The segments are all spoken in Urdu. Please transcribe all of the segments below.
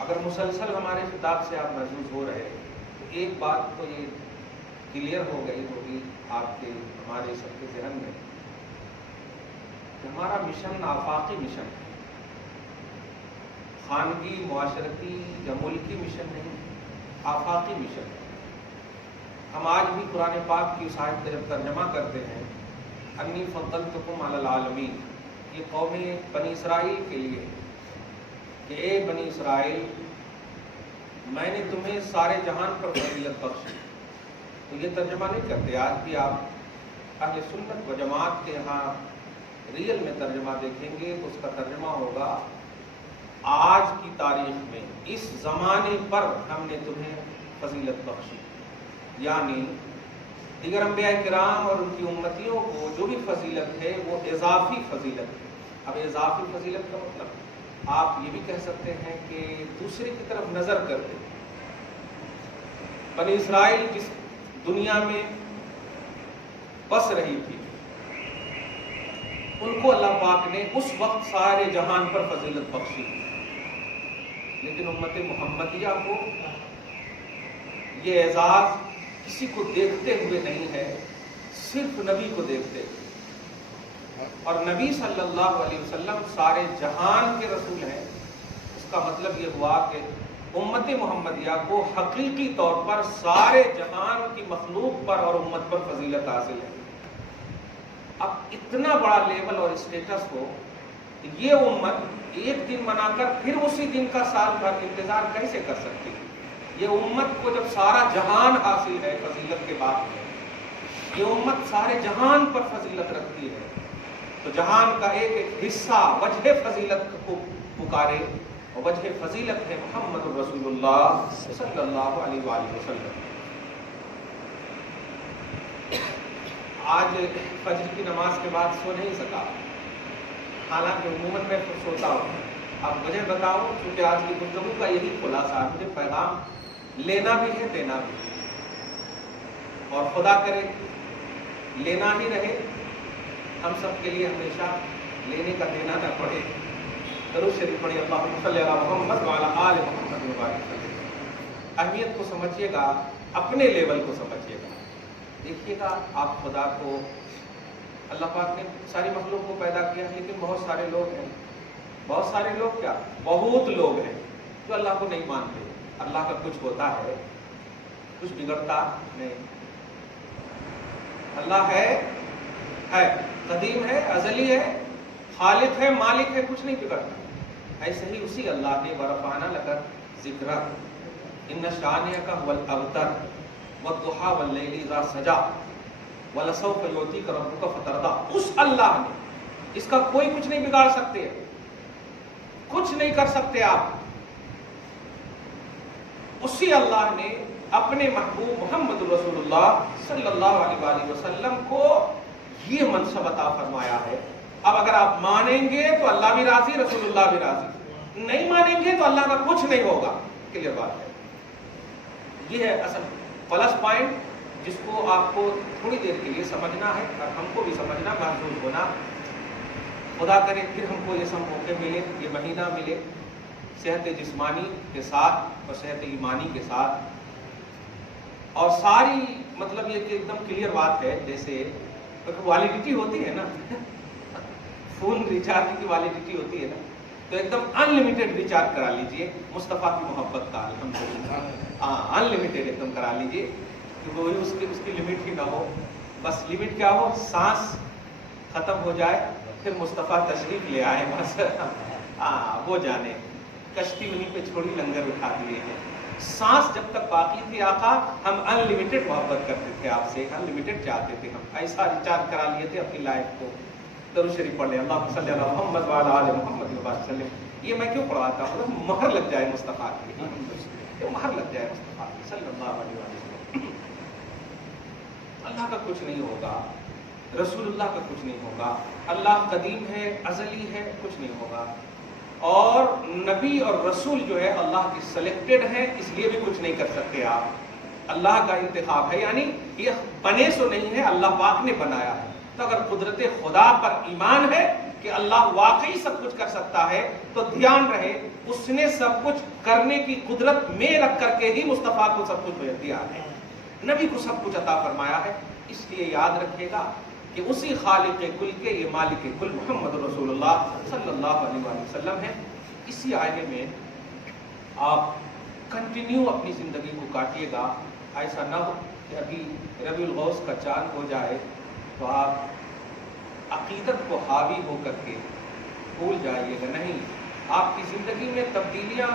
اگر مسلسل ہمارے خطاب سے آپ محظوظ ہو رہے تو ایک بات تو یہ کلیئر ہو گئی ہوگی آپ کے ہمارے سب کے ذہن میں کہ ہمارا مشن آفاقی مشن ہے، خانگی معاشرتی یا ملکی مشن نہیں، آفاقی مشن ہے۔ ہم آج بھی قرآن پاک کی اس آیت کا جب ترجمہ کرتے ہیں انی فضلتکم علی العالمین، یہ قوم بنی اسرائیل کے لیے کہ اے بنی اسرائیل میں نے تمہیں سارے جہان پر فضیلت بخشی، تو یہ ترجمہ نہیں کرتے۔ آج بھی آپ اہل سنت و جماعت کے یہاں ریئل میں ترجمہ دیکھیں گے تو اس کا ترجمہ ہوگا آج کی تاریخ میں اس زمانے پر ہم نے تمہیں فضیلت بخشی، یعنی دیگر انبیاء کرام اور ان کی امتیوں کو جو بھی فضیلت ہے وہ اضافی فضیلت ہے۔ اب اضافی فضیلت کا مطلب آپ یہ بھی کہہ سکتے ہیں کہ دوسرے کی طرف نظر کرتے بنی اسرائیل جس دنیا میں بس رہی تھی ان کو اللہ پاک نے اس وقت سارے جہان پر فضیلت بخشی، لیکن امت محمدیہ کو یہ اعزاز کسی کو دیکھتے ہوئے نہیں ہے، صرف نبی کو دیکھتے ہوئے، اور نبی صلی اللہ علیہ وسلم سارے جہان کے رسول ہیں۔ اس کا مطلب یہ ہوا کہ امت محمدیہ کو حقیقی طور پر سارے جہان کی مخلوق پر اور امت پر فضیلت حاصل ہے۔ اب اتنا بڑا لیول اور اسٹیٹس ہو، یہ امت ایک دن منا کر پھر اسی دن کا سال بھر انتظار کیسے کر سکتی ہے؟ یہ امت کو جب سارا جہان حاصل ہے فضیلت کے بعد میں، یہ امت سارے جہان پر فضیلت رکھتی ہے، تو جہان کا ایک ایک حصہ وجہ فضیلت کو پکارے، اور وجہ فضیلت ہے محمد رسول اللہ صلی اللہ علیہ وآلہ وسلم۔ آج فجر کی نماز کے بعد سو نہیں سکا، حالانکہ عموماً میں سوتا ہوں۔ اب مجھے بتاؤ، کیونکہ آج کی گفتگو کا یہی خلاصہ ہے، مجھے پیغام لینا بھی ہے دینا بھی ہے، اور خدا کرے لینا ہی رہے، ہم سب کے لیے ہمیشہ لینے کا دینا نہ پڑے۔ درود شریف پڑھیے، اللہم صلی علی محمد وعلی آل محمد وبارک وسلم۔ اہمیت کو سمجھیے گا، اپنے لیول کو سمجھیے گا، دیکھیے گا آپ خدا کو، اللہ پاک نے ساری مخلوق کو پیدا کیا، لیکن بہت سارے لوگ ہیں، بہت سارے لوگ کیا بہت لوگ ہیں جو اللہ کو نہیں مانتے۔ اللہ کا کچھ ہوتا ہے، کچھ بگڑتا نہیں۔ اللہ ہے، قدیم ہے، ازلی ہے، خالق ہے، مالک ہے، کچھ نہیں بگڑتا۔ ایسے ہی اسی اللہ نے ورفعنا لک ذکرک ان شانئک هو الابتر والضحی واللیل اذا سجی ولسوف یعطیک ربک فترضی۔ اس اللہ نے، اس کا کوئی کچھ نہیں بگاڑ سکتے، کچھ نہیں کر سکتے آپ۔ اسی اللہ نے اپنے محبوب محمد رسول اللہ صلی اللہ علیہ وآلہ وسلم کو یہ منصب عطا فرمایا ہے۔ اب اگر آپ مانیں گے تو اللہ بھی راضی، رسول اللہ بھی راضی، نہیں مانیں گے تو اللہ کا کچھ نہیں ہوگا۔ کلیئر بات ہے، یہ ہے اصل پلس پوائنٹ جس کو آپ کو تھوڑی دیر کے لیے سمجھنا ہے، اور ہم کو بھی سمجھنا، محسوس ہونا۔ خدا کرے پھر ہم کو یہ سب موقع ملے، یہ مہینہ ملے صحت جسمانی کے ساتھ اور صحت ایمانی کے ساتھ، اور ساری مطلب یہ کہ ایک دم کلیئر بات ہے، جیسے ویلیڈیٹی ہوتی ہے نا، فون ریچارج کی ویلیڈیٹی ہوتی ہے نا، تو ایک دم ان لمیٹڈ ریچارج کرا لیجئے مصطفیٰ کی محبت کا، الحمدللہ ان لمیٹڈ ایک دم کرا لیجئے، کہ وہ اس کی لمٹ ہی نہ ہو، بس لمٹ کیا ہو، سانس ختم ہو جائے پھر مصطفیٰ تشریف لے آئے، بس وہ جانے، کشتی وہیں پہ چھوڑی، لنگر اٹھا دیے ہیں۔ سانس جب تک باقی تھی آقا، ہم ان لمیٹڈ محبت کرتے تھے آپ سے، ان لمیٹڈ چاہتے تھے، ہم ایسا ریچارج کرا لیے تھے اپنی لائف کو۔ درود شریف پڑھ لیں، اللہم صلی علی محمد وعلی آل محمد وبارک وسلم۔ یہ میں کیوں پڑھواتا ہوں؟ مہر لگ جائے مصطفیٰ کی، مہر لگ جائے مصطفیٰ کی صلی اللہ علیہ وسلم۔ اللہ کا کچھ نہیں ہوگا، رسول اللہ کا کچھ نہیں ہوگا، اللہ قدیم ہے، ازلی ہے، کچھ نہیں ہوگا، اور نبی اور رسول جو ہے اللہ کی سلیکٹڈ ہے، اس لیے بھی کچھ نہیں کر سکتے آپ، اللہ کا انتخاب ہے، یعنی یہ بنے سو نہیں ہے، اللہ پاک نے بنایا ہے۔ تو اگر قدرت خدا پر ایمان ہے کہ کہ اللہ واقعی سب کچھ کر سکتا ہے تو دھیان رہے اس نے سب کچھ کرنے کی قدرت میں رکھ کر کے ہی مصطفیٰ کو سب کچھ بھیج دیا ہے، نبی کو سب کچھ عطا فرمایا ہے۔ اس لیے یاد رکھیے گا کہ اسی خالق کل کے یہ مالک کل محمد رسول اللہ صلی اللہ علیہ وآلہ وسلم ہے۔ اسی آئینے میں آپ کنٹینیو اپنی زندگی کو کاٹیے گا، ایسا نہ ہو کہ ابھی ربیع الاوس کا چاند ہو جائے تو آپ عقیدت کو حاوی ہو کر کے بھول جائیے گا۔ نہیں، آپ کی زندگی میں تبدیلیاں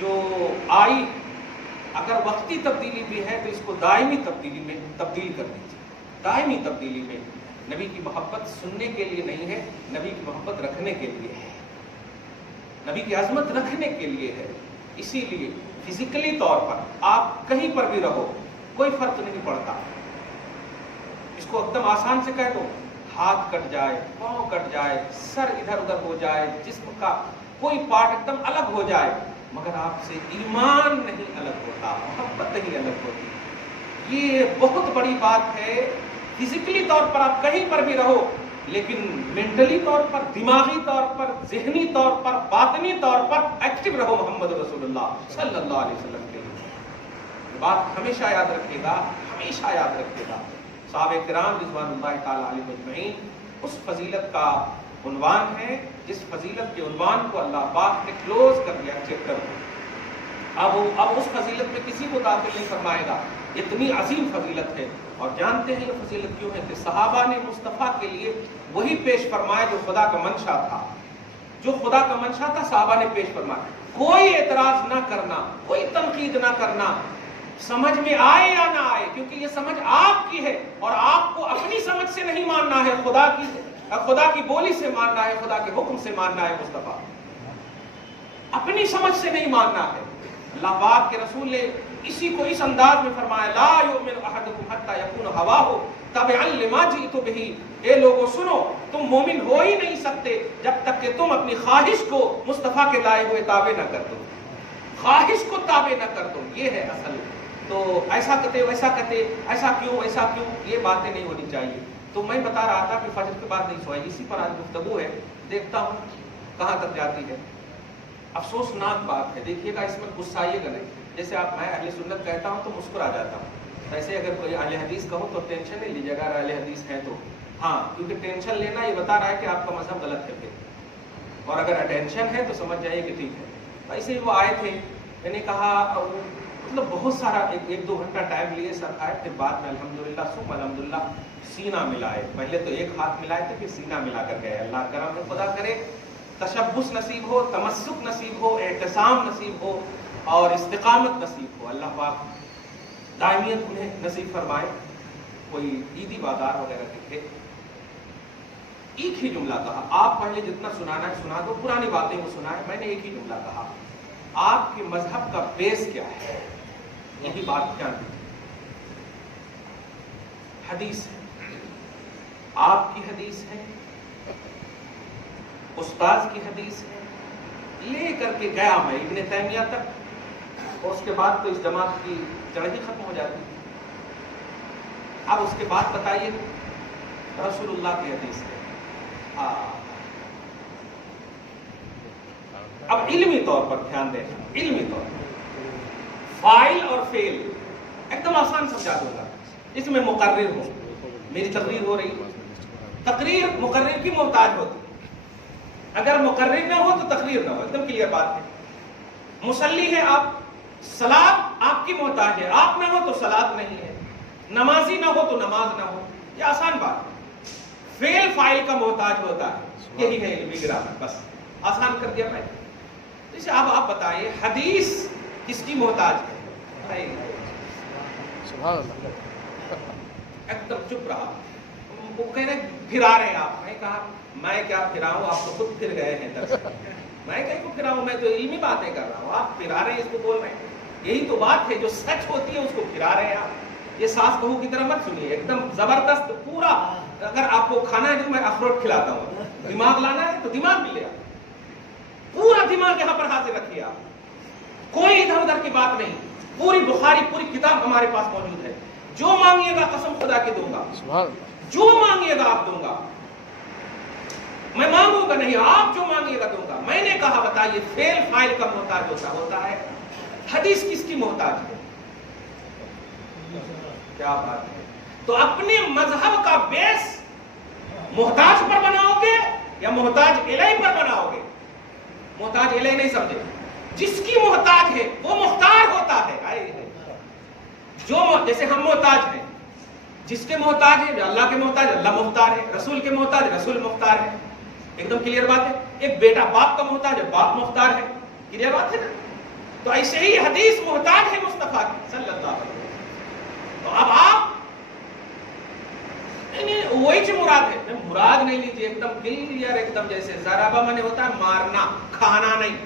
جو آئی، اگر وقتی تبدیلی بھی ہے تو اس کو دائمی تبدیلی میں تبدیل کر دیجیے۔ دائمی تبدیلی میں نبی کی محبت سننے کے لیے نہیں ہے، نبی کی محبت رکھنے کے لیے ہے، نبی کی عظمت رکھنے کے لیے ہے۔ اسی لیے فزیکلی طور پر آپ کہیں پر بھی رہو کوئی فرق نہیں پڑتا۔ اس کو ایک دم آسان سے کہہ دو، ہاتھ کٹ جائے، پاؤں کٹ جائے، سر ادھر ادھر ہو جائے، جسم کا کوئی پارٹ ایک دم الگ ہو جائے، مگر آپ سے ایمان نہیں الگ ہوتا، محبت نہیں الگ ہوتی۔ یہ بہت بڑی بات ہے۔ فزیکلی طور پر آپ کہیں پر بھی رہو لیکن مینٹلی طور پر، دماغی طور پر، ذہنی طور پر، باطنی طور پر ایکٹیو رہو محمد رسول اللہ صلی اللہ علیہ وسلم کے لیے۔ یہ بات ہمیشہ یاد رکھیے گا، ہمیشہ یاد رکھیے گا۔ صحابہ کرام رضوان اللہ تعالی علیہم اجمعین اس فضیلت کا عنوان ہے جس فضیلت کے عنوان کو اللہ پاک نے کلوز کر دیا چیپٹر کو۔ اب اس فضیلت میں کسی کو داخل نہیں فرمائے گا، اتنی عظیم فضیلت ہے۔ اور جانتے ہیں یہ فضیلت کیوں ہے؟ کہ صحابہ نے مصطفیٰ کے لیے وہی پیش فرمایا جو خدا کا منشا تھا، جو خدا کا منشا تھا صحابہ نے پیش فرمایا۔ کوئی اعتراض نہ کرنا، کوئی تنقید نہ کرنا، سمجھ میں آئے یا نہ آئے، کیونکہ یہ سمجھ آپ کی ہے اور آپ کو اپنی سمجھ سے نہیں ماننا ہے، خدا کی بولی سے ماننا ہے، خدا کے حکم سے ماننا ہے۔ مصطفیٰ اپنی سمجھ سے نہیں ماننا ہے۔ اللہ پاک کے رسول نے اسی کو اس انداز میں فرمایا، لا یؤمن احدکم حتی یکون ہواہ تبعا لما جئت بہ۔ اے لوگوں سنو، تم مومن ہو ہی نہیں سکتے جب تک کہ تم اپنی خواہش کو مصطفیٰ کے لائے ہوئے تابع نہ کر دو، خواہش کو تابع نہ کر دو۔ یہ ہے اصل۔ تو ایسا کہتے، ویسا کہتے، ایسا کیوں، ویسا کیوں، یہ باتیں نہیں ہونی چاہیے۔ تو میں بتا رہا تھا کہ فجر کے بعد نہیں سوئی، اسی پر آج گفتگو ہے، دیکھتا ہوں کہاں تک جاتی ہے۔ افسوسناک بات ہے، دیکھیے گا، اس میں غصائیے گا نہیں۔ جیسے آپ میں اہل سنت کہتا ہوں تو مسکرا جاتا ہوں، ایسے اگر کوئی اہل حدیث کہوں تو ٹینشن نہیں لیجیے گا اگر اہل حدیث ہے تو۔ ہاں، کیونکہ ٹینشن لینا یہ بتا رہا ہے کہ آپ کا مذہب غلط ہے پھر، اور اگر اٹینشن ہے تو سمجھ جائیے کہ ٹھیک ہے۔ ایسے ہی وہ آئے تھے، میں نے کہا مطلب بہت سارا ایک دو گھنٹہ ٹائم لیے سر آئے، پھر بعد میں الحمدللہ ثم الحمدللہ سینہ ملائے، پہلے تو ایک ہاتھ ملائے تھے پھر سینہ ملا کر گئے۔ اللہ کرم ہے، خدا کرے تشبث نصیب ہو، تمسک نصیب ہو، اعتصام نصیب ہو اور استقامت نصیب ہو۔ اللہ پاک دائمیت انہیں نصیب فرمائے۔ کوئی عیدی بازار وغیرہ کے تھے، ایک ہی جملہ کہا، آپ پہلے جتنا سنانا ہے سنا دو، پرانی باتیں وہ سنائے، میں نے ایک ہی جملہ کہا، آپ کے مذہب کا بیس کیا ہے؟ یہی بات کیا ہے؟ حدیث ہے، آپ کی حدیث ہے، استاذ کی حدیث ہے، لے کر کے گیا میں ابن تیمیہ تک، اور اس کے بعد تو اس جماعت کی جڑ ہی ختم ہو جاتی۔ اب اس کے بعد بتائیے رسول اللہ کی حدیث ہے۔ اب علمی طور پر دھیان دینا، علمی طور پر فائل اور فیل ایک دم آسان سمجھا دوں گا۔ اس میں مقرر ہوں، میری تقریر ہو رہی ہے، تقریر مقرر کی محتاج ہوتی، اگر مقرر نہ ہو تو تقریر نہ ہو، ایک دم کلیئر بات ہے۔ مصلی ہے آپ، صلاۃ آپ کی محتاج ہے، آپ نہ ہو تو صلاۃ نہیں ہے، نمازی نہ ہو تو نماز نہ ہو، یہ آسان بات ہے۔ فعل فاعل کا محتاج ہوتا ہے، یہی ہے علمی گرامر، بس آسان کر دیا میں۔ جیسے اب آپ بتائیے حدیث کس کی محتاج ہے؟ سبحان اللہ، ایک دم چپ رہا۔ وہ کہہ رہے پھرا رہے ہیں آپ، میں کہا میں کیا پھراؤں، آپ تو خود پھر گئے ہیں درس میں، میں کہیں کو پھراؤں، میں تو علمی باتیں کر رہا ہوں، آپ پھرا رہے ہیں، اس کو بول رہے ہیں۔ یہی تو بات ہے، جو سچ ہوتی ہے اس کو پھرا رہے ہیں آپ۔ یہ ساس بہو کی طرح مت سنیے، ایک دم زبردست پورا۔ اگر آپ کو کھانا ہے تو میں اخروٹ کھلاتا ہوں، دماغ لانا ہے تو دماغ ملے گا، پورا دماغ یہاں پر حاضر رکھیے آپ، کوئی ادھر ادھر کی بات نہیں۔ پوری بخاری، پوری کتاب ہمارے پاس موجود ہے، جو مانگیے گا قسم خدا کی دوں گا، جو مانگیے گا آپ دوں گا۔ میں مانگوں گا نہیں، آپ جو مانگیے گا دوں گا۔ میں نے کہا بتائیے فعل فاعل کا محتاج ہوتا ہے، حدیث کس کی محتاج ہے؟ کیا بات ہے! تو اپنے مذہب کا بیس محتاج پر بناؤ گے یا محتاج الہی پر بناؤ گے؟ محتاج الہی نہیں سمجھے، جس کی محتاج ہے وہ مختار ہوتا ہے۔ جو جیسے ہم محتاج ہیں، جس کے محتاج ہے اللہ کے محتاج اللہ مختار ہے، رسول کے محتاج رسول مختار ہے۔ ایک دم کلیئر بات ہے۔ ایک بیٹا باپ کا محتاج ہے، باپ مختار ہے۔ کلیئر بات ہے نا؟ تو ایسے ہی حدیث محتاج ہے مصطفیٰ کی صلی اللہ علیہ وسلم۔ تو اب آپ وہی چیز مراد ہے، مراد نہیں لیجیے، ایک دم کلیئر، ایک دم جیسے ضربہ مانے ہوتا ہے مارنا، کھانا نہیں،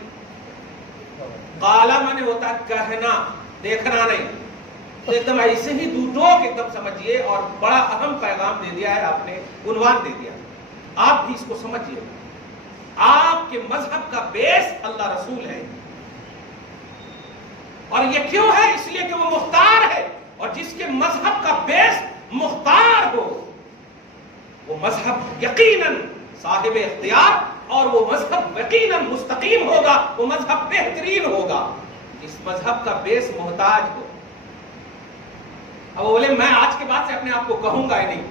قالا مانے ہوتا ہے کہنا، دیکھنا نہیں۔ تو ایک دم ایسے ہی دوٹوک ایک دم سمجھیے، اور بڑا اہم پیغام دے دیا ہے آپ نے، عنوان دے دیا۔ آپ بھی اس کو سمجھیے، آپ کے مذہب کا بیس اللہ رسول ہے، اور یہ کیوں ہے؟ اس لیے کہ وہ مختار ہے، اور جس کے مذہب کا بیس مختار ہو وہ مذہب یقیناً صاحب اختیار، اور وہ مذہب یقیناً مستقیم ہوگا، وہ مذہب بہترین ہوگا جس مذہب کا بیس محتاج ہو۔ اب وہ بولے میں آج کے بعد سے اپنے آپ کو کہوں گا ہی نہیں۔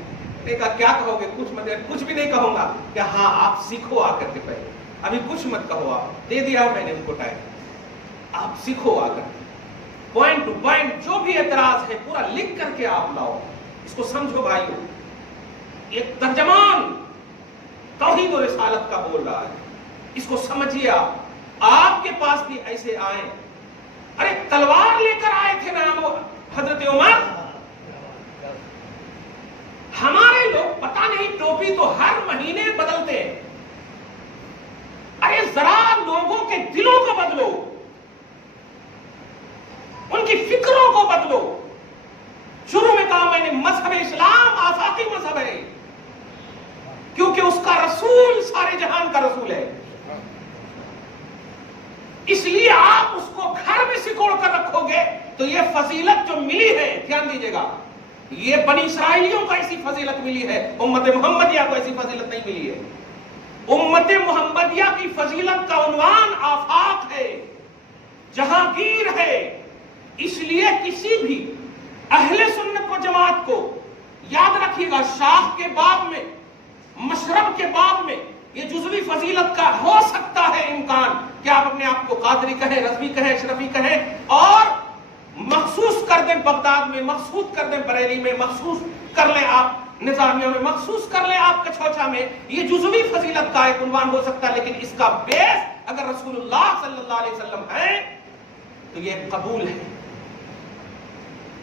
نے کہا کیا کہو گے؟ کچھ بھی نہیں کہوں گا، کہ ہاں آپ سیکھو آ کر کے، پہلے ابھی کچھ مت کہو، آپ دے دیا میں نے ان کو ٹائم، آپ سیکھو آ کر کے، پوائنٹ ٹو پوائنٹ جو بھی اعتراض ہے پورا لکھ کر کے آپ لاؤ، اس کو سمجھو بھائیو۔ ایک ترجمان توحید و رسالت کا بول رہا ہے، اس کو سمجھیے۔ آپ کے پاس بھی ایسے آئے، ارے تلوار لے کر آئے تھے نا وہ حضرت عمر، ہمارے لوگ پتہ نہیں ٹوپی تو ہر مہینے بدلتے ہیں، ارے ذرا لوگوں کے دلوں کو بدلو، ان کی فکروں کو بدلو۔ شروع میں کہا میں نے مذہب اسلام آفاقی مذہب ہے، کیونکہ اس کا رسول سارے جہان کا رسول ہے، اس لیے آپ اس کو گھر میں سکوڑ کر رکھو گے تو یہ فضیلت جو ملی ہے، دھیان دیجیے گا، یہ بنی اسرائیلیوں کو ایسی فضیلت ملی ہے، امت محمدیہ کو ایسی فضیلت نہیں ملی ہے۔ امت محمدیہ کی فضیلت کا عنوان آفاق ہے، جہانگیر ہے۔ اس لیے کسی بھی اہل سنت و جماعت کو یاد رکھیے گا، شاخ کے باب میں، مشرب کے باب میں یہ جزوی فضیلت کا ہو سکتا ہے امکان کہ آپ اپنے آپ کو قادری کہیں، رضوی کہیں، اشرفی کہیں، اور مخصوص کر دیں بغداد میں، مخصوص کر دیں بریلی میں، مخصوص کر لیں آپ نظامیہ میں، مخصوص کر لیں آپ کچھوچا میں، یہ جزوی فضیلت کا ایک عنوان ہو سکتا ہے، لیکن اس کا بیس اگر رسول اللہ صلی اللہ علیہ وسلم ہے تو یہ قبول ہے۔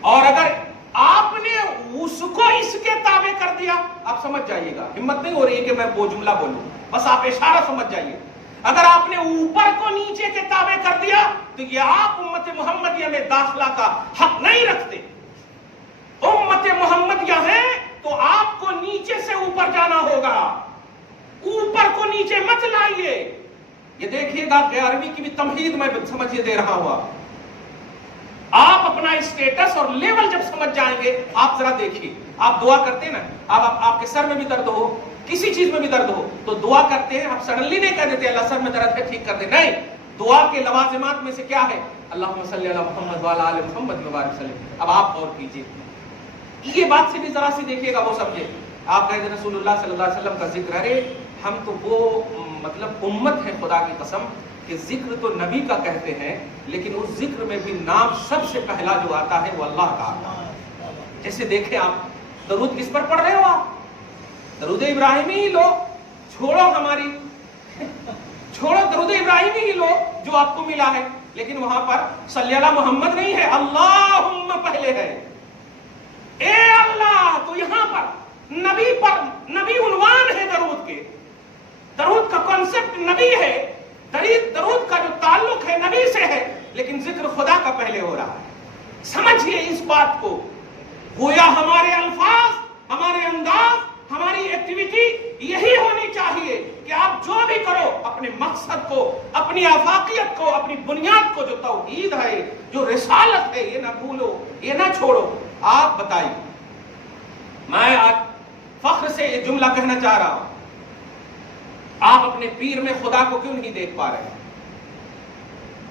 اور اگر آپ نے اس کو اس کے تابع کر دیا، آپ سمجھ جائیے گا، ہمت نہیں ہو رہی ہے کہ میں وہ جملہ بولوں، بس آپ اشارہ سمجھ جائیے، اگر آپ نے اوپر کو نیچے کے تابع کر دیا تو یہ آپ امت محمدیہ میں داخلہ کا حق نہیں رکھتے۔ امت محمدیہ ہے تو آپ کو نیچے سے اوپر جانا ہوگا، اوپر کو نیچے مت لائیے۔ یہ دیکھیے گا کہ عربی کی بھی تمہید میں سمجھیے دے رہا ہوا، آپ اپنا اسٹیٹس اور لیول جب سمجھ جائیں گے، آپ ذرا دیکھیے، آپ دعا کرتے ہیں نا، آپ کے سر میں بھی درد ہو، کسی چیز میں بھی درد ہو تو دعا کرتے ہیں، آپ سڈنلی نہیں کہہ دیتے اللہ سر میں درد ہے ٹھیک کر دے، نہیں، دعا کے لوازمات میں سے کیا ہے؟ اللہم صلی علی محمد وعلی آل محمد وبارک وسلم۔ اب آپ غور کیجیے، یہ بات سے بھی ذرا سی دیکھیے گا، وہ سمجھے۔ آپ کہتے ہیں رسول اللہ صلی اللہ علیہ وسلم کا ذکر ہے، ہم تو وہ مطلب امت ہے خدا کی قسم کہ ذکر تو نبی کا کہتے ہیں، لیکن اس ذکر میں بھی نام سب سے پہلا جو آتا ہے وہ اللہ کا آتا ہے۔ جیسے دیکھیں آپ درود کس پر پڑھ رہے ہو؟ آپ درود ابراہیمی ہی لو، چھوڑو ہماری، چھوڑو درود ابراہیمی ہی لو جو آپ کو ملا ہے، لیکن وہاں پر صلی اللہ محمد نہیں ہے، اللہم پہلے ہے، اے اللہ۔ تو یہاں پر نبی عنوان ہے درود کے، درود کا کانسیپٹ نبی ہے، درود کا جو تعلق ہے نبی سے ہے، لیکن ذکر خدا کا پہلے ہو رہا ہے۔ سمجھیے اس بات کو، گویا ہمارے الفاظ، ہمارے انداز، ہماری ایکٹیویٹی یہی ہونی چاہیے کہ آپ جو بھی کرو اپنے مقصد کو، اپنی آفاقیت کو، اپنی بنیاد کو، جو توحید ہے، جو رسالت ہے، یہ نہ بھولو، یہ نہ چھوڑو۔ آپ بتائیے، میں آج فخر سے یہ جملہ کہنا چاہ رہا ہوں، آپ اپنے پیر میں خدا کو کیوں نہیں دیکھ پا رہے؟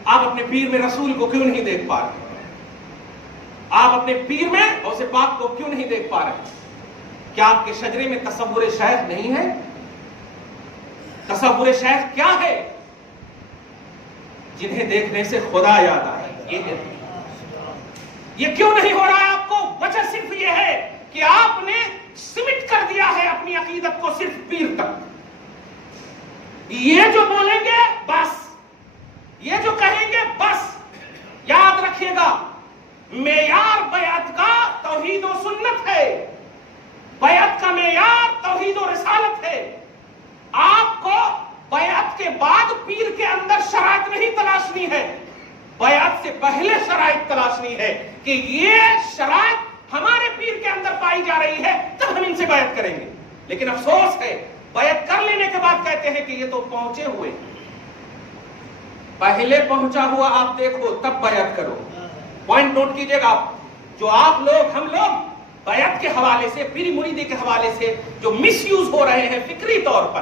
آپ اپنے پیر میں رسول کو کیوں نہیں دیکھ پا رہے؟ آپ اپنے پیر میں غوث پاک کو کیوں نہیں دیکھ پا رہے؟ کیا آپ کے شجرے میں تصور شیخ نہیں ہے؟ تصور شیخ کیا ہے؟ جنہیں دیکھنے سے خدا یاد آئے. یہ کیوں نہیں ہو رہا ہے آپ کو؟ وجہ صرف یہ ہے کہ آپ نے سمٹ کر دیا ہے اپنی عقیدت کو صرف پیر تک. یہ جو بولیں گے بس، یہ جو کہیں گے بس. یاد رکھیے گا، معیار بیعت کا توحید و سنت ہے، بیعت کا معیار توحید و رسالت ہے. آپ کو بیعت کے بعد پیر کے اندر شرائط نہیں تلاشنی ہے، بیعت سے پہلے شرائط تلاشنی ہے کہ یہ شرائط ہمارے پیر کے اندر پائی جا رہی ہے، تب ہم ان سے بیعت کریں گے. لیکن افسوس ہے بیعت کر لینے کے بعد کہتے ہیں کہ یہ تو پہنچے ہوئے. پہلے پہنچا ہوا آپ دیکھو تب بیعت کرو. پوائنٹ نوٹ کیجئے گا، جو آپ لوگ ہم لوگ بیعت کے حوالے سے، پیری مریدی کے حوالے سے جو مس یوز ہو رہے ہیں فکری طور پر،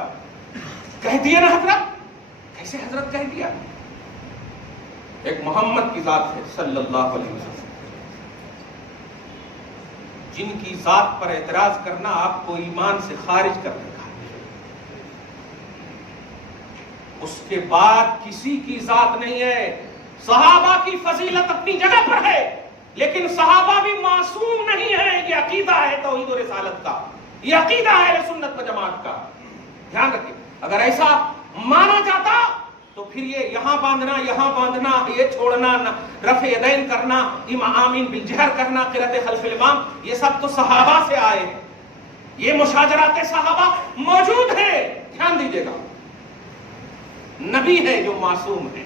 کہہ دیا نا حضرت. کیسے حضرت کہہ دیا؟ ایک محمد کی ذات ہے صلی اللہ علیہ وسلم، جن کی ذات پر اعتراض کرنا آپ کو ایمان سے خارج کر دے گا. اس کے بعد کسی کی ذات نہیں ہے. صحابہ کی فضیلت اپنی جگہ پر ہے، لیکن صحابہ بھی معصوم نہیں ہے. یہ عقیدہ ہے توحید و رسالت کا، یہ عقیدہ ہے سنت و جماعت کا. دھیان رکھیں، اگر ایسا مانا جاتا تو پھر یہ یہاں باندھنا، یہاں باندھنا، یہ چھوڑنا، رفع یدین کرنا، آمین بالجہر کرنا، قرأت خلف الامام، یہ سب تو صحابہ سے آئے ہیں. یہ مشاجرات صحابہ موجود ہیں. دھیان دیجیے گا، نبی ہے جو معصوم ہے،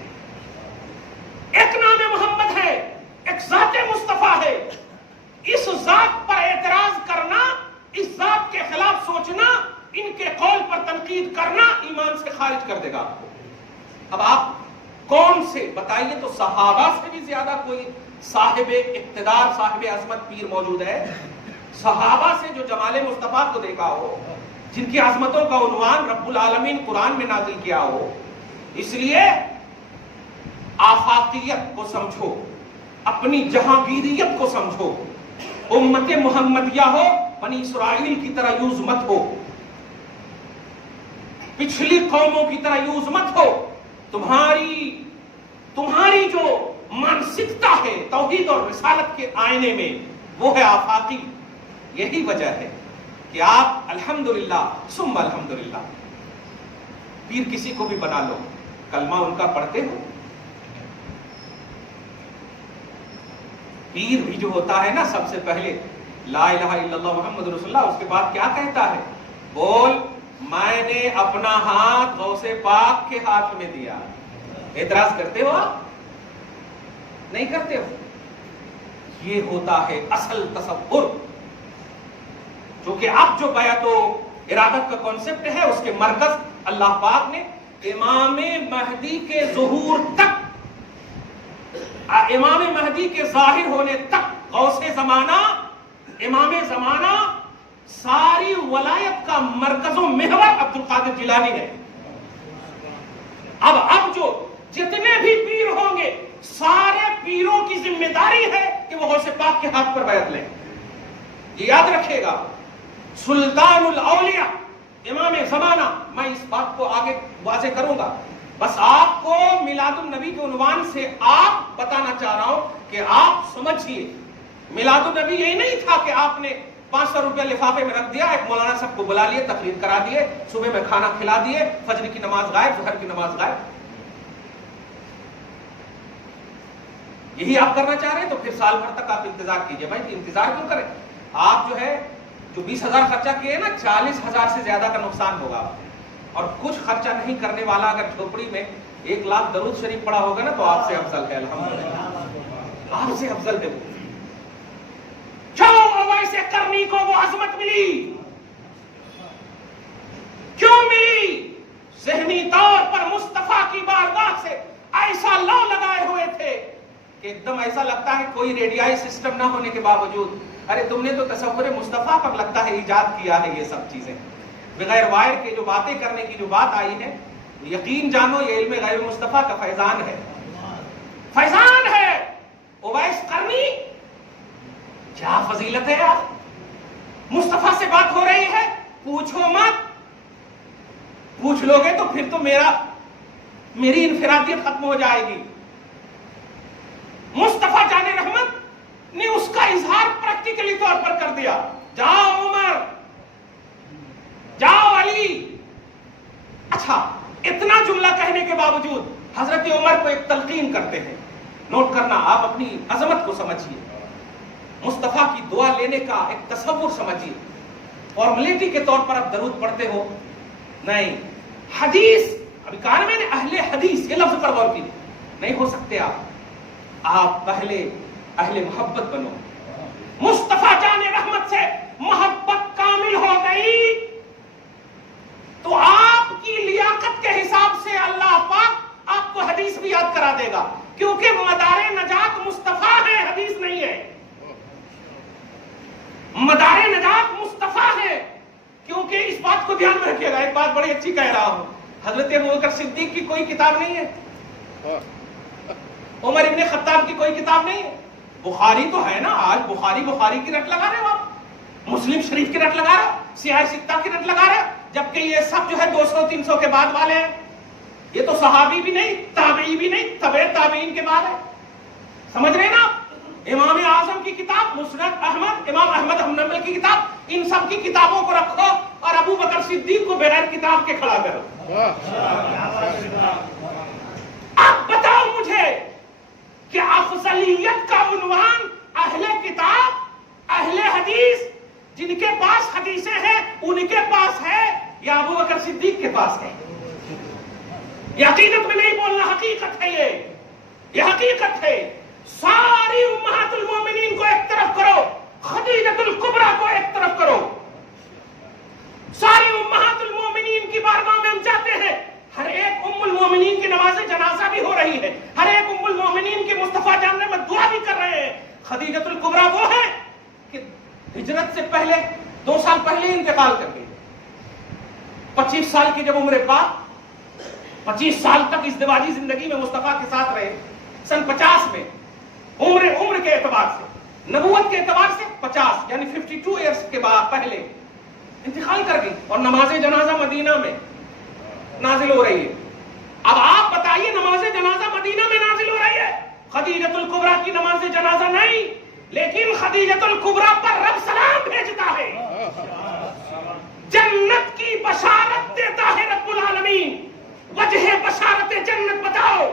ایک نام محمد ہے، ایک ذات مصطفیٰ ہے. اس ذات پر اعتراض کرنا، اس ذات کے خلاف سوچنا، ان کے قول پر تنقید کرنا ایمان سے خارج کر دے گا آپ کو. اب آپ کون سے بتائیے تو صحابہ سے بھی زیادہ کوئی صاحب اقتدار، صاحب عظمت پیر موجود ہے؟ صحابہ سے جو جمال مصطفیٰ کو دیکھا ہو، جن کی عظمتوں کا عنوان رب العالمین قرآن میں نازل کیا ہو. اس لیے آفاقیت کو سمجھو، اپنی جہانگیریت کو سمجھو. امت محمدیہ ہو، بنی اسرائیل کی طرح یوز مت ہو، پچھلی قوموں کی طرح یوز مت ہو. تمہاری جو مانسکتا ہے توحید اور رسالت کے آئینے میں، وہ ہے آفاقی. یہی وجہ ہے کہ آپ الحمدللہ ثم الحمدللہ پیر کسی کو بھی بنا لو، کلمہ ان کا پڑھتے ہو. پیر بھی جو ہوتا ہے نا، سب سے پہلے لا الہ الا اللہ محمد رسول اللہ، اس کے بعد کیا کہتا ہے؟ بول میں نے اپنا ہاتھ غوث پاک کے ہاتھ میں دیا. اعتراض کرتے ہو آپ؟ نہیں کرتے ہو. یہ ہوتا ہے اصل تصور. کیونکہ اب جو بیعت و ارادت کا کانسیپٹ ہے، اس کے مرکز اللہ پاک نے امام مہدی کے ظہور تک، امام مہدی کے ظاہر ہونے تک، غوث زمانہ، امام زمانہ، ساری ولایت کا مرکز و محور عبد القادر جیلانی ہے. اب جو جتنے بھی پیر ہوں گے، سارے پیروں کی ذمہ داری ہے کہ وہ غوث پاک کے ہاتھ پر بیعت لیں. یہ یاد رکھے گا. سلطان الاولیاء، امام زمانہ. میں اس بات کو آگے واضح کروں گا، بس آپ کو میلاد النبی کے عنوان سے آپ بتانا چاہ رہا ہوں کہ آپ سمجھیے. میلاد النبی یہی نہیں تھا کہ آپ نے 500 روپیہ لفافے میں رکھ دیا، ایک مولانا صاحب کو بلا لیے، تقریر کرا دیے، صبح میں کھانا کھلا دیے، فجر کی نماز غائب، ظہر کی نماز غائب. یہی آپ کرنا چاہ رہے ہیں تو پھر سال بھر تک آپ انتظار کیجئے. بھائی انتظار کیوں کریں؟ آپ جو ہے جو 20,000 خرچہ کیے نا، 40,000 سے زیادہ کا نقصان ہوگا. اور کچھ خرچہ نہیں کرنے والا اگر جھوپڑی میں 1 لاکھ درود شریف پڑا ہوگا نا، تو آپ سے افضل ہے. الحمدللہ آپ سے افضل ہے. کیوں ویسے کرنی کو وہ عظمت ملی؟ کیوں ملی؟ ذہنی طور پر مصطفیٰ کی بارگاہ سے ایسا لو لگائے ہوئے تھے کہ ایک دم ایسا لگتا ہے کوئی ریڈیائی سسٹم نہ ہونے کے باوجود، ارے تم نے تو تصور مصطفیٰ پر لگتا ہے ایجاد کیا ہے یہ سب چیزیں. بغیر وائر کے جو باتیں کرنے کی جو بات آئی ہے، یقین جانو یہ علم غیب مصطفیٰ کا فیضان ہے، فیضان ہے۔ اویس قرنی، کیا فضیلت ہے یار، مصطفیٰ سے بات ہو رہی ہے، پوچھو مت، پوچھ لو گے تو پھر تو میری انفرادیت ختم ہو جائے گی۔ مصطفیٰ جان رحمت نے اس کا اظہار پریکٹیکلی طور پر کر دیا۔ جاؤ عمر، جاؤ علی۔ اچھا، اتنا جملہ کہنے کے باوجود حضرت عمر کو ایک تلقین کرتے ہیں، نوٹ کرنا، آپ اپنی عظمت کو سمجھیے، مصطفیٰ کی دعا لینے کا ایک تصور سمجھیے۔ فارملیٹی کے طور پر آپ درود پڑھتے ہو نہیں، حدیث، ابھی کہا نا میں نے اہل حدیث، یہ لفظ پر غور کیجیے، نہیں ہو سکتے آپ پہلے اہل محبت بنو۔ مصطفیٰ جان رحمت سے محبت کامل ہو گئی تو آپ کی لیاقت کے حساب سے اللہ پاک آپ کو حدیث بھی یاد کرا دے گا، کیونکہ مدار نجات مصطفیٰ ہے، حدیث نہیں ہے۔ مدار نجات مصطفیٰ ہے، کیونکہ اس بات کو دھیان میں رکھیے گا، ایک بات بڑی اچھی کہہ رہا ہوں، حضرت ابوبکر صدیق کی کوئی کتاب نہیں ہے، عمر ابن خطاب کی کوئی کتاب نہیں ہے، بخاری تو ہے نا، آج بخاری کی رٹ لگا رہے ہو آپ، مسلم شریف کی رٹ لگا رہے ہو، سیاہ ستہ کی رٹ لگا رہے ہو، جبکہ یہ سب جو ہے 200-300 کے بعد والے ہیں، یہ تو صحابی بھی نہیں، تابعی بھی نہیں، تبع تابعین کے بعد ہے، سمجھ رہے ہیں نا؟ امام اعظم کی کتاب، مسند احمد، امام احمد بن حنبل کی کتاب، ان سب کی کتابوں کو رکھو اور ابو بکر صدیق کو بغیر کتاب کے کھڑا کرو۔ اب بتاؤ مجھے کہ افضلیت کا عنوان اہل کتاب، اہل حدیث، جن کے پاس حدیثیں ہیں ان کے پاس ہے یا ابو بکر صدیق کے پاس ہے؟ یقینت میں نہیں بولنا، حقیقت ہے، یہ حقیقت ہے۔ ساری امہات المومنین کو ایک طرف کرو، خدیجۃ الکبریٰ کو ایک طرف کرو، ساری امہات المومنین کی بارگاہ میں ہم جاتے ہیں، ہر ایک ام المومنین کی نماز جنازہ بھی ہو رہی ہے، ہر ایک ام المومنین کی مصطفیٰ جاننے میں دعا بھی کر رہے ہیں۔ خدیجۃ الکبریٰ وہ ہے کہ ہجرت سے پہلے 2 سال پہلے انتقال کر گئی، 25 سال کی جب عمر پاک، 25 سال تک ازدواجی زندگی میں مصطفیٰ کے ساتھ رہے، سن 50 میں عمر کے اعتبار سے، نبوت کے اعتبار سے 50 یعنی 52 ایئرس کے بعد پہلے انتقال کر گئی، اور نماز جنازہ مدینہ میں نازل ہو رہی ہے۔ اب آپ بتائیے، نماز جنازہ مدینہ میں نازل ہو رہی ہے، خدیجۃ الکبریٰ کی نماز جنازہ نہیں، لیکن خدیجۃ الکبریٰ پر رب سلام بھیجتا ہے، جنت کی بشارت دیتا ہے رب العالمین۔ وجہ بشارت جنت بتاؤ،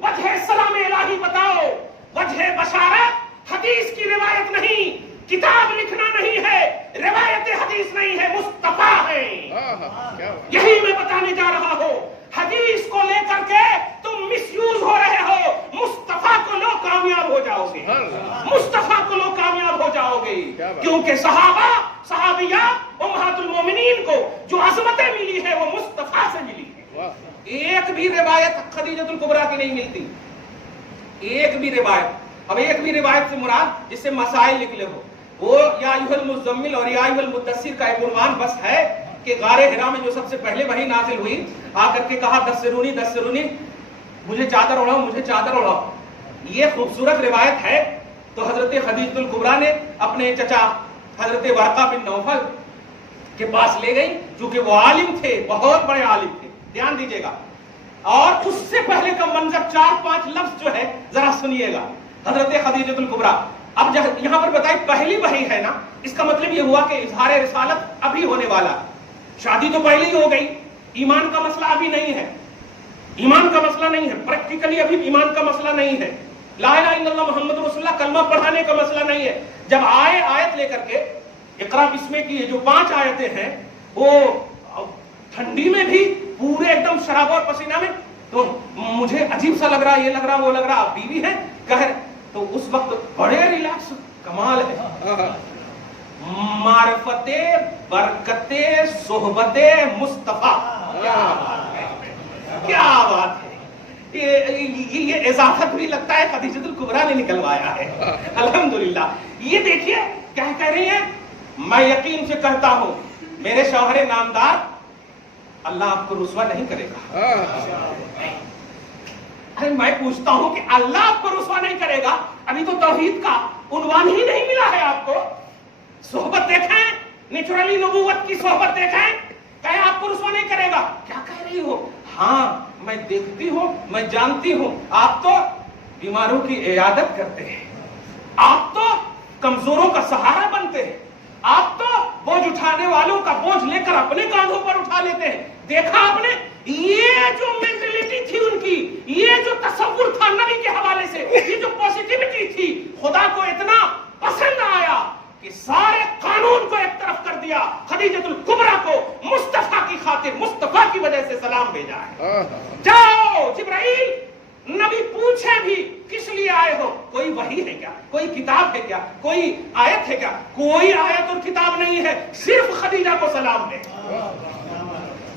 وجہ سلام الہی بتاؤ، وجہ بشارت حدیث کی روایت نہیں، کتاب لکھنا نہیں ہے، روایت حدیث نہیں ہے، مصطفیٰ ہے۔ یہی میں بتانے جا رہا ہوں، حدیث کو لے کر کے تم مس یوز ہو رہے ہو، مصطفیٰ کو لو کامیاب ہو جاؤ گے، مصطفیٰ کو لو کامیاب ہو جاؤ گے، کیونکہ صحابیہ امہات المومنین کو جو عظمتیں ملی ہے وہ مصطفیٰ سے ملی ہے۔ ایک بھی روایت خدیجۃ الکبریٰ کی نہیں ملتی، ایک بھی روایت۔ اب ایک بھی روایت سے مراد جس سے مسائل نکلے ہو، وہ یا ایھا المزمل اور یا ایھا المدثر کا ایک عنوان بس ہے کہ غار حرا میں جو سب سے پہلے وحی نازل ہوئی، آ کر کے کہا دثرونی، مجھے چادر اڑاؤ، مجھے چادر اڑاؤ، یہ خوبصورت روایت ہے۔ تو حضرت خدیجۃ الکبریٰ نے اپنے چچا حضرت ورقہ بن نوفل کے پاس لے گئی، چونکہ وہ عالم تھے، بہت بڑے عالم تھے، دھیان دیجیے گا، اور اس سے پہلے کا منظر 4-5 لفظ جو ہے ذرا سنیے گا۔ حضرت خدیجۃ الکبریٰ، اب یہاں پر بتائی پہلی وحی ہے نا، اس کا مطلب یہ ہوا کہ اظہار رسالت ابھی ہونے والا، شادی تو پہلے ہی ہو گئی، ایمان کا مسئلہ ابھی نہیں ہے، ایمان کا مسئلہ نہیں ہے، پریکٹیکلی ابھی ایمان کا مسئلہ نہیں ہے، لا الہ الا اللہ محمد رسول اللہ کلمہ پڑھانے کا مسئلہ نہیں ہے۔ جب آیت لے کر کے اقرا بسم کی یہ جو 5 آیتیں ہیں، وہ ٹھنڈی میں بھی پورے ایک دم شراب اور پسینہ میں، تو مجھے عجیب سا لگ رہا، یہ لگ رہا، وہ لگ رہا، آپ بیوی ہیں کہہ، تو اس وقت بڑے ریلیکس، کمال ہے، معرفت برکت صحبت مصطفیٰ، کیا بات ہے، یہ اضافت بھی لگتا ہے خدیجۃ الکبریٰ نے نکلوایا ہے، الحمدللہ۔ یہ دیکھیے کیا کہہ رہی ہیں، میں یقین سے کہتا ہوں میرے شوہر نامدار اللہ آپ کو رسوا نہیں کرے گا. ارے میں پوچھتا ہوں کہ اللہ آپ کو رسوا نہیں کرے گا؟ ابھی تو توحید کا عنوان ہی نہیں ملا ہے آپ کو. صحبت دیکھیں, نیچرلی نبوت کی صحبت دیکھیں, کہیں آپ کو رسوا نہیں کرے گا. کیا کہہ رہی ہو؟ ہاں میں دیکھتی ہوں, میں جانتی ہوں, آپ تو بیماروں کی عیادت کرتے ہیں, آپ تو کمزوروں کا سہارا بنتے ہیں, آپ تو بوجھ اٹھانے والوں کا بوجھ لے کر اپنے کاندھوں پر اٹھا لیتے ہیں. دیکھا آپ نے یہ جو مینٹلٹی تھی ان کی, یہ جو تصور تھا نبی کے حوالے سے, یہ جو پوزیٹیوٹی تھی, خدا کو اتنا پسند آیا کہ سارے قانون کو ایک طرف کر دیا, خدیجۃ الکبریٰ کو مصطفیٰ کی خاطر, مصطفیٰ کی وجہ سے سلام بھیجا ہے. جاؤ جبرائیل, نبی پوچھے بھی کس لیے آئے ہو, کوئی وحی ہے کیا, کوئی کتاب ہے کیا, کوئی آیت ہے کیا؟ کوئی آیت اور کتاب نہیں ہے, صرف خدیجہ کو سلام ہے,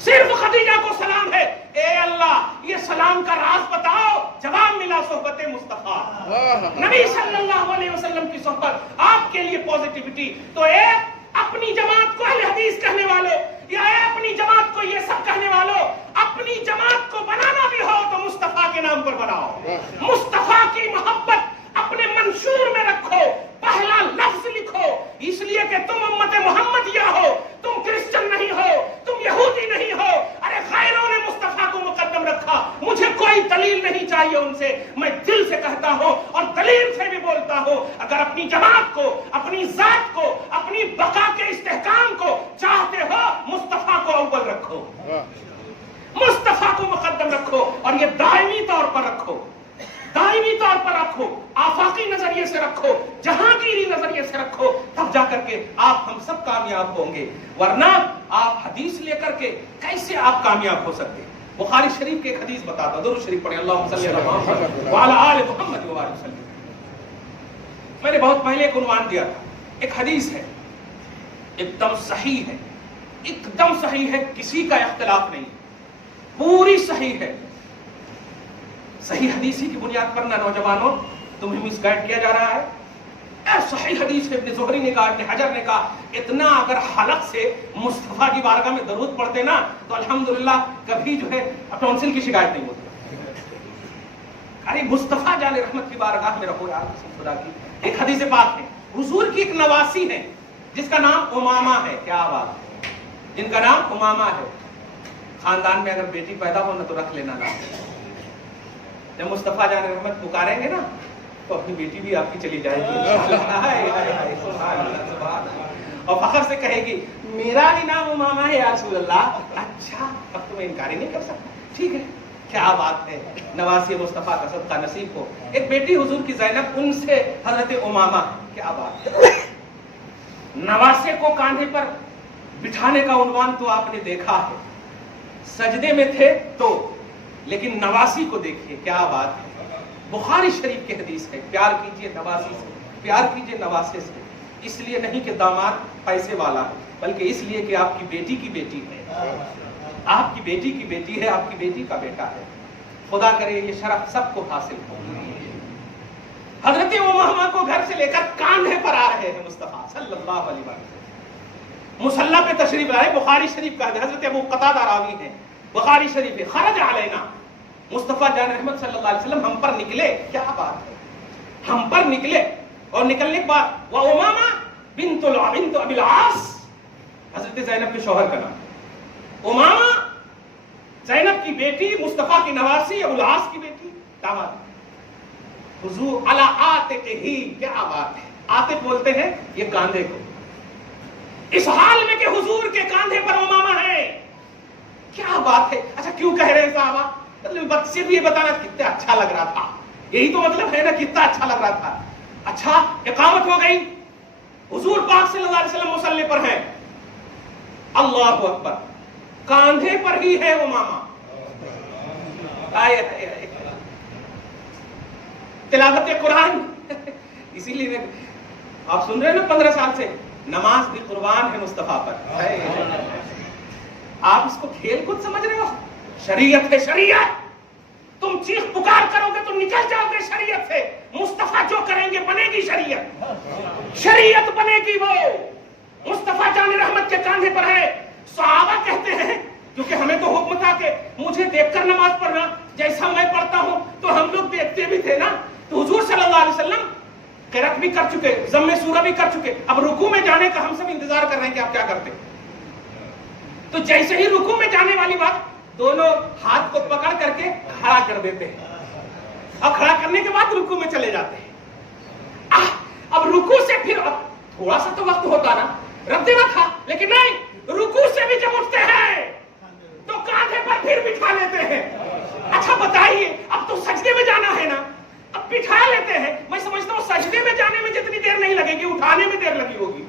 صرف خدیجہ کو سلام ہے. اے اللہ یہ سلام کا راز بتاؤ. جواب ملا, صحبت مصطفیٰ, نبی صلی اللہ علیہ وسلم کی صحبت. آپ کے لیے پوزیٹیوٹی تو ایک اپنی جماعت کو اہل حدیث کہنے والوں, یا اپنی جماعت کو یہ سب کہنے والوں, اپنی جماعت کو بنانا بھی ہو تو مصطفیٰ کے نام پر بناؤ. مصطفیٰ کی محبت اپنے منشور میں رکھو, پہلا لفظ لکھو, اس لیے کہ تم امت محمدیہ ہو, تم کرسچن نہیں ہو, تم یہودی نہیں ہو. ارے غیروں نے مصطفیٰ کو مقدم رکھا, مجھے کوئی دلیل نہیں چاہیے ان سے. میں دل سے کہتا ہوں اور دلیل سے بھی بولتا ہوں, اگر اپنی جماعت کو, اپنی ذات کو, اپنی بقا کے استحکام کو چاہتے ہو, مصطفیٰ کو اول رکھو, مصطفیٰ کو مقدم رکھو, اور یہ دائمی طور پر رکھو, دائمی طور پر رکھو, آفاقی نظریے سے رکھو, جہانگیری نظریے سے رکھو, تب جا کر کے آپ ہم سب کامیاب ہوں گے. ورنہ آپ حدیث لے کر کے کیسے آپ کامیاب ہو سکتے؟ بخاری شریف کے ایک حدیث بتاتا ہوں, درود شریف پڑھیں, اللہم صلی علی محمد وعلی آل محمد وبارک وسلم. میں نے بہت پہلے ایک عنوان دیا تھا, ایک حدیث ہے, ایک دم صحیح ہے, ایک دم صحیح ہے, کسی کا اختلاف نہیں, پوری صحیح ہے. صحیح حدیثی کی بنیاد پر نہ نوجوانوں تمہیں مس گائیڈ کیا جا رہا ہے. صحیح حدیث ہے, ابن زہری نے کہا, ابن حجر نے کہا, اتنا اگر حلق سے مصطفیٰ کی بارگاہ میں درود پڑھتے نا تو الحمدللہ کبھی جو ہے ٹونسل کی شکایت نہیں ہوتی. ارے مصطفیٰ جان رحمت کی بارگاہ میں رہو یار, خدا کی. ایک حدیث پاک ہے, حضور کی ایک نواسی ہے جس کا نام امامہ ہے. کیا بات, جن کا نام امامہ ہے. خاندان میں اگر بیٹی پیدا ہونا تو رکھ لینا نام. جب مصطفیٰ جان رحمت پکاریں گے نا تو اپنی بیٹی بھی آپ کی چلی جائے گی, اور فخر سے کہے گی میرا بھی نام امامہ ہے یا رسول اللہ. اچھا, اب تو میں انکار ہی نہیں کر سکتا. ٹھیک ہے, کیا بات ہے, نواسی مصطفیٰ کا صدقہ نصیب ہو. ایک بیٹی حضور کی زینب, ان سے حضرت امامہ. کیا بات ہے, نواسے کو کاندھے پر بٹھانے کا عنوان تو آپ نے دیکھا ہے, سجدے میں تھے تو, لیکن نواسی کو دیکھیے, کیا بات ہے. بخاری شریف کی حدیث ہے, پیار کیجئے نواسی سے, پیار کیجئے نواسے سے. اس لیے نہیں کہ داماد پیسے والا ہے, بلکہ اس لیے کہ آپ کی بیٹی کی بیٹی ہے, آپ کی بیٹی کی بیٹی ہے, آپ کی بیٹی کا بیٹا ہے. خدا کرے یہ شرف سب کو حاصل ہو. حضرت امامہ کو گھر سے لے کر کاندھے پر آ رہے ہیں مصطفیٰ صلی اللہ علیہ وسلم, مصلی پہ تشریف لائے. بخاری شریف کا حضرت ابو قتادہ راوی ہیں, بخاری شریف ہے, خرج علینا, مصطفیٰ جان رحمت صلی اللہ علیہ وسلم ہم پر نکلے. کیا بات ہے, ہم پر نکلے, اور نکلنے کے بعد وہ امامہ بنت ابی العاص, حضرت زینب کے شوہر کا نام, امامہ زینب کی بیٹی, مصطفیٰ کی نواسی, ابو العاص کی بیٹی, داماد. حضور علی عاتقہ, کیا بات ہے, عاتق بولتے ہیں یہ کاندھے کو. اس حال میں کہ حضور کے کاندھے پر امامہ ہے. کیا بات ہے. اچھا کیوں کہہ رہے ہیں صحابہ, صرف یہ بتانا کتنا اچھا لگ رہا تھا, یہی تو مطلب ہے نا, کتنا اچھا لگ رہا تھا. اچھا اقامت ہو گئی, حضور پاک صلی اللہ علیہ وسلم مصلی پر ہیں, اللہ اکبر, کاندھے پر ہی ہے امامہ. تلاوت قرآن, اسی لیے آپ سن رہے ہیں نا 15 سال سے, نماز بھی قربان ہے مصطفیٰ پر. آپ اس کو کھیل کود سمجھ رہے ہو, شریعت ہے شریعت. تم چیخ پکار کرو گے تو نکل جاؤ گے شریعت سے. مصطفیٰ جو کریں گے بنے گی شریعت, شریعت بنے گی. وہ مصطفیٰ جان رحمت کے کاندھے پر ہے. صحابہ کہتے ہیں کیونکہ ہمیں تو حکم تھا کہ مجھے دیکھ کر نماز پڑھنا، جیسا میں پڑھتا ہوں تو ہم لوگ دیکھتے بھی تھے نا. تو حضور صلی اللہ علیہ وسلم قرأت بھی کر چکے، ضم سورہ بھی کر چکے، اب رکوع میں جانے کا ہم سب انتظار کر رہے ہیں کہ آپ کیا کرتے. تو جیسے ہی رکوع میں جانے والی بات، دونوں ہاتھ کو پکڑ کر کے کھڑا کر دیتے ہیں، اب کھڑا کرنے کے بعد رکوع میں چلے جاتے ہیں. اب رکوع سے پھر اب تھوڑا سا تو وقت ہوتا نا، رکھ دینا تھا، لیکن نہیں، رکوع سے بھی جب اٹھتے ہیں تو کاندھے پر پھر بٹھا لیتے ہیں. اچھا بتائیے، اب تو سجدے میں جانا ہے نا، اب بٹھا لیتے ہیں. میں سمجھتا ہوں سجدے میں جانے میں جتنی دیر نہیں لگے گی اٹھانے میں دیر لگی ہوگی.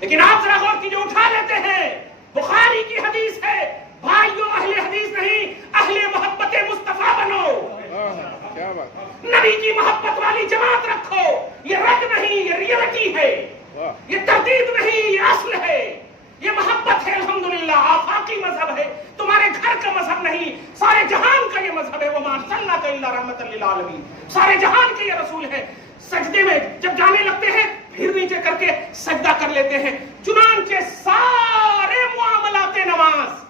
لیکن آپ ذرا غور کیجیے، اٹھا لیتے ہیں. بخاری کی حدیث ہے، بھائیو اہل حدیث نہیں، اہل محبت مصطفیٰ بنو، نبی کی محبت والی جماعت رکھو. یہ رگ نہیں، یہ ریئلٹی ہے، یہ تردید نہیں، یہ اصل ہے، یہ محبت ہے. الحمدللہ آفاقی مذہب ہے، تمہارے گھر کا مذہب نہیں، سارے جہان کا یہ مذہب ہے. وما ارسلناک الا رحمۃ للعالمین، سارے جہان کے یہ رسول ہے. سجدے میں جب جانے لگتے ہیں پھر نیچے کر کے سجدہ کر لیتے ہیں. چنانچہ سارے معاملات نماز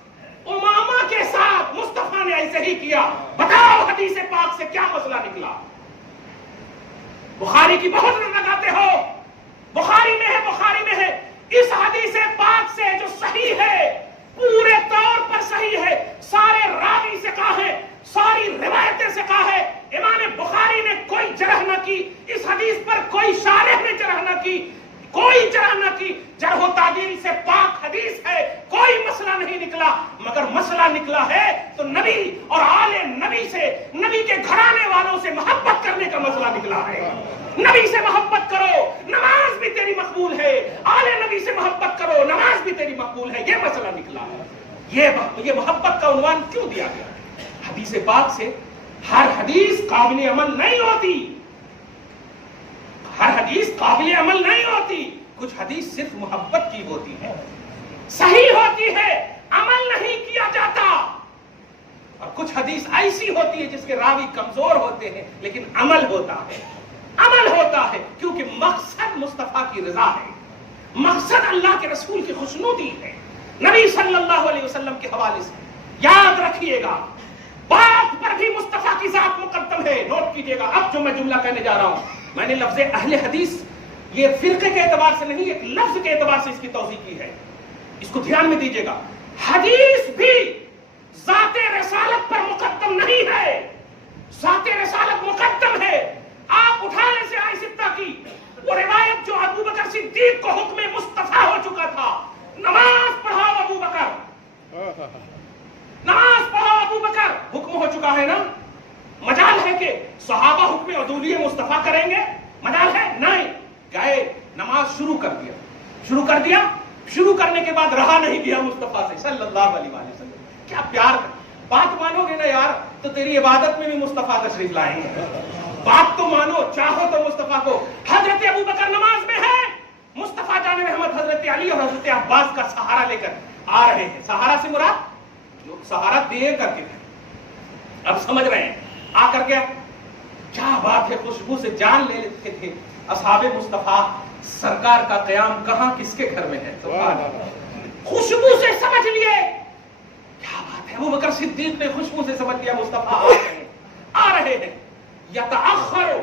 امامہ کے ساتھ مصطفیٰ نے ایسے ہی کیا. بتاؤ حدیث پاک سے کیا مسئلہ نکلا؟ بخاری کی بہت لگاتے ہو، بخاری میں ہے، بخاری میں ہے. اس حدیث پاک سے جو صحیح ہے، پورے طور پر صحیح ہے، سارے راوی سے کہا ہے، ساری روایتیں سے کہا ہے. امام بخاری نے کوئی جرح نہ کی، اس حدیث پر کوئی شارح نے جرح نہ کی، کوئی جرح نہ کی. جرح و تعدیل سے پاک حدیث ہے، کوئی مسئلہ نہیں نکلا. مگر مسئلہ نکلا ہے تو نبی اور آل نبی سے، نبی کے گھرانے والوں سے محبت کرنے کا مسئلہ نکلا ہے. نبی سے محبت کرو، نماز بھی تیری مقبول ہے. آل نبی سے محبت کرو، نماز بھی تیری مقبول ہے. یہ مسئلہ نکلا ہے. یہ محبت کا عنوان کیوں دیا گیا؟ حدیث پاک سے ہر حدیث قابل عمل نہیں ہوتی، ہر حدیث قابل عمل نہیں ہوتی. کچھ حدیث صرف محبت کی ہوتی ہے، صحیح ہوتی ہے، عمل نہیں کیا جاتا. اور کچھ حدیث ایسی ہوتی ہے جس کے راوی کمزور ہوتے ہیں لیکن عمل ہوتا ہے، عمل ہوتا ہے. کیونکہ مقصد مصطفیٰ کی رضا ہے، مقصد اللہ کے رسول کی خوشنودی ہے، نبی صلی اللہ علیہ وسلم کے حوالے سے. یاد رکھیے گا، بات پر بھی مصطفیٰ کی ذات مقدم ہے. نوٹ کیجئے گا. اب جو میں جملہ کہنے جا رہا ہوں، میں نے لفظ اہل حدیث یہ فرقے کے اعتبار سے نہیں، ایک لفظ کے اعتبار سے اس کی توضیح کی ہے. اس کو دھیان میں دیجئے گا. حدیث بھی ذات رسالت پر مقدم نہیں ہے، ذات رسالت مقدم ہے. آپ اٹھانے سے آئی ستہ کی وہ روایت جو ابو بکر صدیق کو حکم مصطفیٰ ہو چکا تھا، نماز پڑھاؤ ابو بکر، نماز پڑھاؤ ابو بکر، حکم ہو چکا ہے نا. مجال ہے کہ صحابہ حکم عدولی مصطفیٰ کریں گے؟ مجال ہے نہیں. گئے نماز شروع کر دیا، شروع کرنے کے بعد رہا نہیں گیا مصطفیٰ سے صلی اللہ علیہ وسلم. کیا پیار، بات مانو گے نا یار تو تیری عبادت میں بھی مصطفیٰ تشریف لائیں گے. بات تو مانو، چاہو تو مصطفیٰ کو. حضرت ابو بکر نماز میں ہے، مصطفیٰ جان رحمت حضرت علی اور حضرت عباس کا سہارا لے کر آ رہے ہیں. سہارا سے مراد جو سہارا دے کر کے، اب سمجھ رہے ہیں. آ کر کے کیا بات ہے، خوشبو سے جان لے لیتے تھے اصحاب مصطفیٰ. سرکار کا قیام کہاں کس کے گھر میں ہے؟ خوشبو سے سمجھ لیے. کیا بات ہے، ابو بکر صدیق نے خوشبو سے سمجھ لیا مصطفیٰ آ رہے ہیں. یتأخر،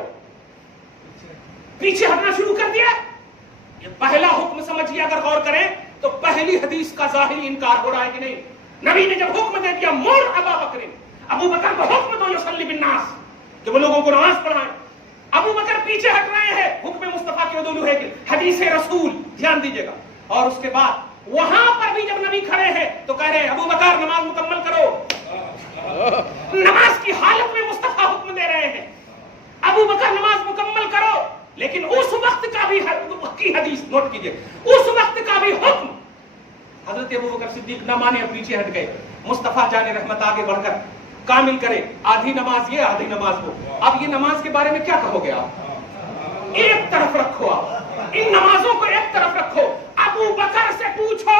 پیچھے ہٹنا شروع کر دیا. یہ پہلا حکم سمجھیے، اگر غور کریں تو پہلی حدیث کا ظاہری انکار ہو رہا ہے کہ نہیں. نبی نے جب حکم دے دیا مر ابا بکر، ابو بکر کو حکم دو یصلی بالناس، کہ وہ لوگوں کو نماز پڑھائیں. ابو بکر پیچھے ہٹ رہے ہیں، حکم مصطفیٰ کی عدول ہے کہ حدیث رسول، دھیان دیجیے گا. اور اس کے بعد وہاں پر بھی جب نبی کھڑے ہیں تو کہہ رہے ہیں ابو بکر نماز مکمل کرو. نماز کی حالت میں مصطفیٰ حکم دے رہے ہیں ابو بکر نماز مکمل کرو. لیکن اس وقت کا بھی کی حدیث نوٹ کیجئے، اس وقت کا بھی حکم حضرت ابو بکر صدیق نہ مانے، پیچھے ہٹ گئے. مصطفیٰ جان رحمت آگے بڑھ کر کامل کرے، آدھی نماز یہ، آدھی نماز وہ. اب یہ نماز کے بارے میں کیا کہو گے آپ؟ ایک طرف رکھو، آپ ان نمازوں کو ایک طرف رکھو. ابو بکر سے پوچھو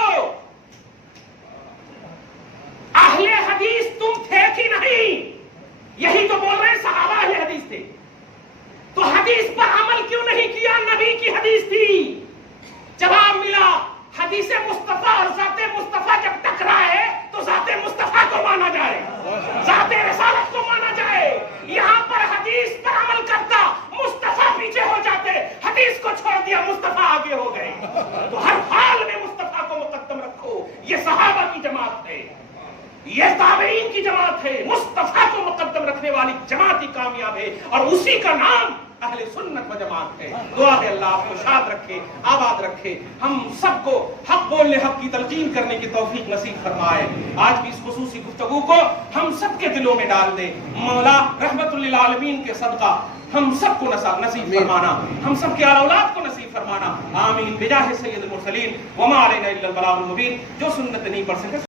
اہل حدیث تم تھے کہ نہیں؟ یہی تو بول رہے ہیں صحابہ اہل حدیث تھے. تو حدیث پر عمل کیوں نہیں کیا؟ نبی کی حدیث تھی. جواب ملا حدیث مصطفیٰ اور ذات مصطفیٰ جب ٹکرائے تو تو ذات مصطفیٰ کو مانا جائے، ذات رسالت کو مانا جائے. یہاں پر حدیث پر عمل کرتا مصطفیٰ پیچھے ہو جاتے، حدیث کو چھوڑ دیا مصطفیٰ آگے ہو گئے. تو ہر حال میں مصطفیٰ کو مقدم رکھو. یہ صحابہ کی جماعت ہے، یہ تابعین کی جماعت ہے. مصطفیٰ کو مقدم رکھنے والی جماعت ہی کامیاب ہے، اور اسی کا نام اہل سنت و جماعت ہے. دعا ہے اللہ آپ کو شاد رکھے، آباد رکھے. ہم سب کو حق بولنے، حق کی تلقین کرنے کی توفیق نصیب فرمائے. آج کی اس خصوصی گفتگو کو ہم سب کے دلوں میں ڈال دے. مولا رحمت للعالمین کے صدقہ ہم سب کو نصیب فرمانا، ہم سب کے اولاد کو نصیب فرمانا. آمین بجاہ سید المرسلین وما علینا الا البلاغ المبین. جو سنت نہیں پڑھ سکے